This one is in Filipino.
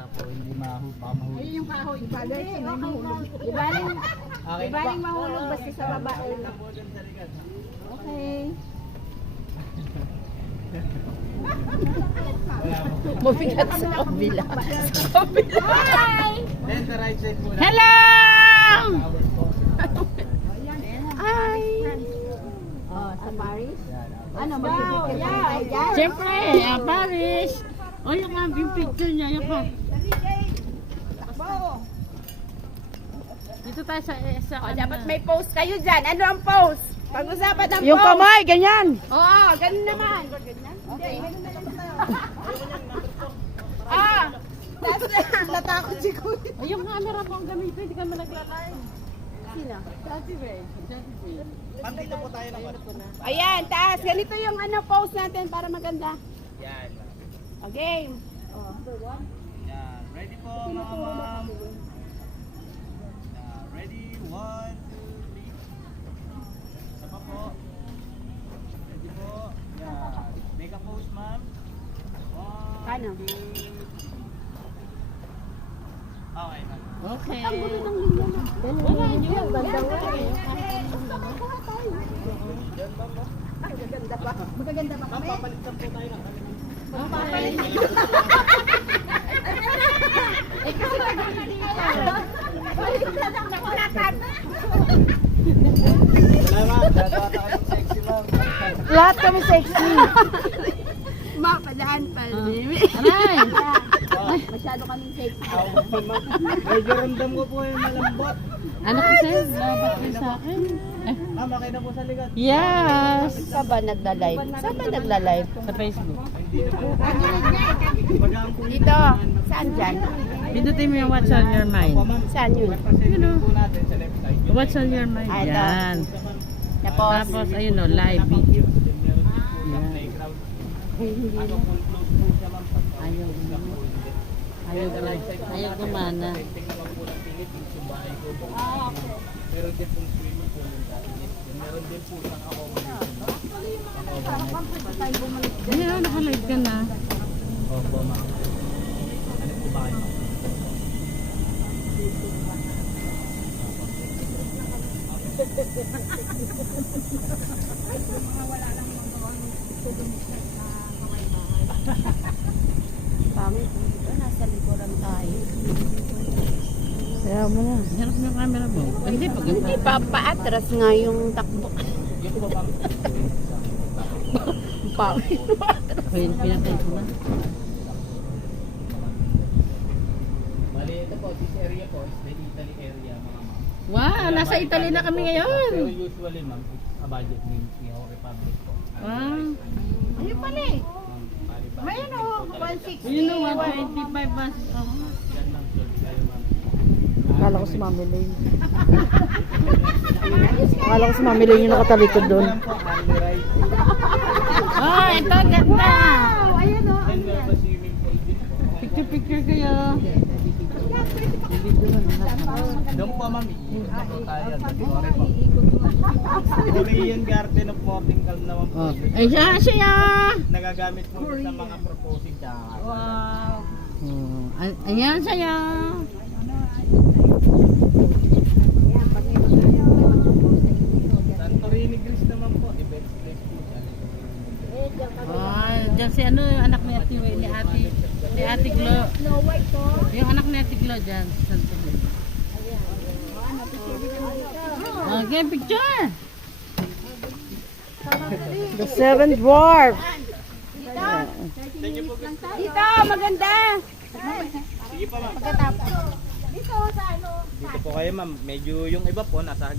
Hindi mahulog. Ayun yung kahoy. Ibaling mahulog. Ibaling mahulog basta sa baba. Okay. Mabigat sa kabila. Hi! Then the right side muna. Hello! Hi! Oh, sa Paris? Ano, Ano? mag-picture tayo dyan? Siyempre, Paris. O, yung yung picture niya, yung pa. Dito tayo sa Oh, dapat may post kayo dyan. Ano ang post? Pag-usapan ng yung post. kamay, ganyan. Oo, ganun naman. Okay. Natakot si Kuya. O, yung camera mo ang gamitin, hindi ka malaglalay. Sino? Ma'am, dito po tayo naman. Ayan, taas. Ganito yung ano post natin para maganda. Yan. Okay. Yan. Ready po, mga ma'am. Yan. Ready? 1, 2, 3. Sapa po. Ready po. Yan. Make a pose, ma'am. 1, Ano? 2. Okay, ma'am. Okay. Wala yun. Magaganda ba? Magaganda ba kami? Papalitan po tayo ng kami. Salamat. Data kayong sexy, ma'am. Lahat kami sexy. Mapadaan pa. Aray! Masyado kaming sexy. Medyo ramdam ko po yung malambot. Ano kasi? Labat kayo sa akin. Ma'am, okay na po sa ligat. Yes! Saan ba nagla-live? Saan ba nagla-live? Sa Facebook. Magaan po Dito. Saan dyan? Pindutin mo yung what's on your mind. Saan yun? Yun po natin sa left side. What's on your mind? Ah, ito. Yan. Tapos, Tapos, ayun o, live video. Playground. Ano, full close po siya, ma'am. Ayaw. Ayaw gumana. Tingnan mo po ng Philippines, yung bahay ko po. Meron din pong swimming pool yung dati. Meron din po siyang accommodation. Ayun, nakalive ka na. Opo, ma'am. Ano po ba kayo? pangit. Dito, nasa likuran tayo. Kaya mo na. Harap mo yung camera mo. Hindi, pag Hindi pa paatras nga yung takbo. Yung po ba, ma'am? Pangit. pinatay ko na. Bali, ito po, this area po is the Italy area, mga ma'am. Wow, nasa Italy na kami ngayon. Pero usually, ma'am, it's a budget means yung Republic po. Wow. Ayun pala eh. Ma'am, bali-bali. May ano, 160. Yun know, 125 buses. Yan, ma'am, sorry kayo, ma'am. Akala ko si Mami Lane. Akala ko si Mami Lane yung nakatalikod doon. Yan po, Andy Ride. Oh, ito, ganda. Ayun o. And meron pa swimming pool din po. Picture kayo. Doon po, ma'am, iikot na po tayo. Sorry po. Korean Garden of Portingal naman po. Oh. Ay, siya. Nagagamit po sa mga proposing tsaka. Wow. Oh, ayan siya. Santorini, Greece naman po. Event place po siya. Oh, dyan si ano, yung anak ni Ate ni Ate Glo. Snow White po. Yung anak ni Ate Glo dyan. sa Santo Domingo. Okay, picture. The Seven Dwarf. Dito, maganda. Sige pa, ma'am. Pagkatapos. Dito sa ano. Dito po kayo, ma'am. Medyo yung iba po nasa